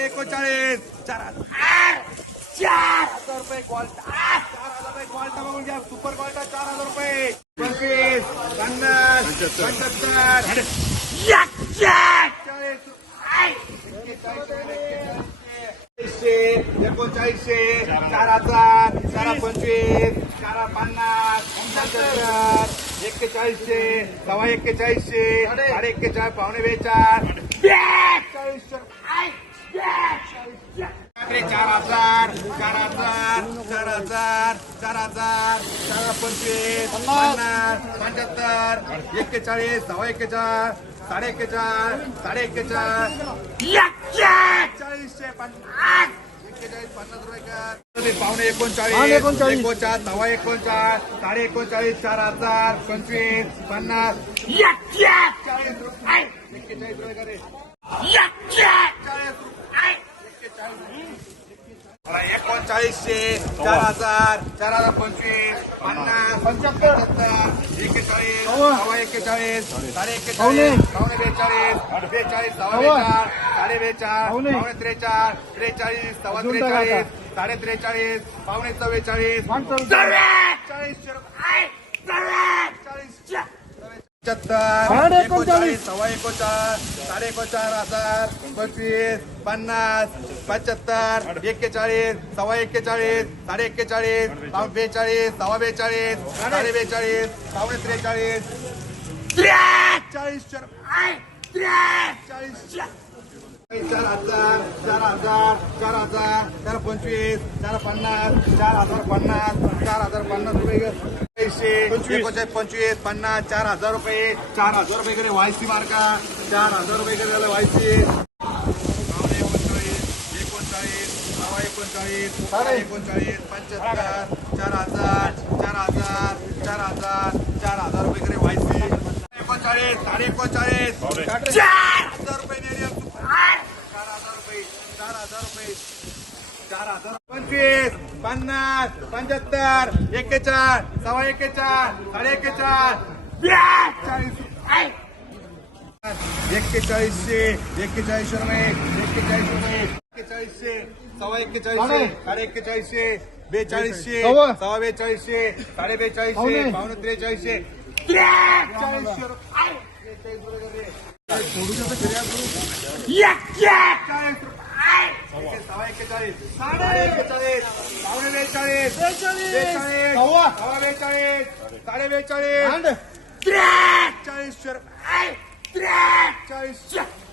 एकोणचाळीस चार हज़ार चार हज़ार सुपर क्वालटा चार हज़ार रुपये पंचवीस पन्नास पंच्याहत्तर चाळीस चार हज़ार चार पंचवीस चार पन्नास पंच्याहत्तर एक्केचाळीसशे, सव्वा एक्केचाळीसशे, साडे एक्केचाळीस, पावणे बेचाळ बेचाळीसशे अरे चार हज़ार चार हज़ार चार हज़ार चार हज़ार चार पंचवीस पन्नास, पंच्याहत्तर, एक्केचाळीस, सव्वा एक्केचाळीस, साडे एक्केचाळीस साडे एक्केचाळीस. चाळीसशे पन्नास. पावणे एकोणचाळीस एकोणचाळीस सव्वा एकोणचाळीस साडे एकोणचाळीस चार हज़ार पंचवीस पन्नास चाळीस रुपये एकोणचाळीसशे चार हजार चार हजार पंचवीस पन्नास पंच्याहत्तर एक्केचाळीस सव्वा एक्केचाळीस साडे एक्केचाळीस पावणे बेचाळीस बेचाळीस सव्वा बेचाळ साडे बेचाळ पावणे. त्रेचाळ त्रेचाळीस सव्वा त्रेचाळीस साडे त्रेचाळीस पावणे चव्वेचाळीस चाळीस एकोणचाळीस सव्वा एकोणचाळीस साडे एकोणचाळीस हजार पंचवीस पन्नास पंच्याहत्तर एक्केचाळीस सव्वा एक्केचाळीस साडे एक्केचाळीस बेचाळीस सव्वा बेचाळीस साडे बेचाळीस पावणे त्रेचाळीस. चाळीस चाळीस चार हजार चार हजार चार हजार चार पंचवीस चार पन्नास चार हजार पन्नास चार हजार पन्नास रुपये. पैसे एकोणचाळीस पंचवीस पन्नास चार हजार रुपये. चार हजार रुपये कडे वायसी मार्का. चार हजार रुपये कडे वायसी एकोणचाळीस एकोणचाळीस सव्वा एकोणचाळीस एकोणचाळीस पंच्याहत्तर चार हजार चार हजार चार हजार चार हजार रुपये कडे वायसी एकोणचाळीस साडे एकोणचाळीस. पंचवीस पन्नास पंच्याहत्तर एक्केचाळ सव्वा एक्केचाळ साडे एक्केचाळ चाळीस एक्केचाळीसशे एक्केचाळीसशे रुपये एक्केचाळीस रुपये एक्केचाळीसशे सव्वा एक्केचाळीसशे साडे. एक्केचाळीसशे बेचाळीसशे सव्वा बेचाळीसशे साडे बेचाळीसशे पावणे त्रेचाळीसशे. त्रेचाळीसशे रुपये. त्रेचाळीस रुपये. चाळीस रुपये. सव्वा एक्केचाळीस साडे एक्केचाळीस पावणे बेचाळीस बेचाळीस सव्वा सव्वा बेचाळीस साडे बेचाळीस चाळीसशे रुपये चाळीस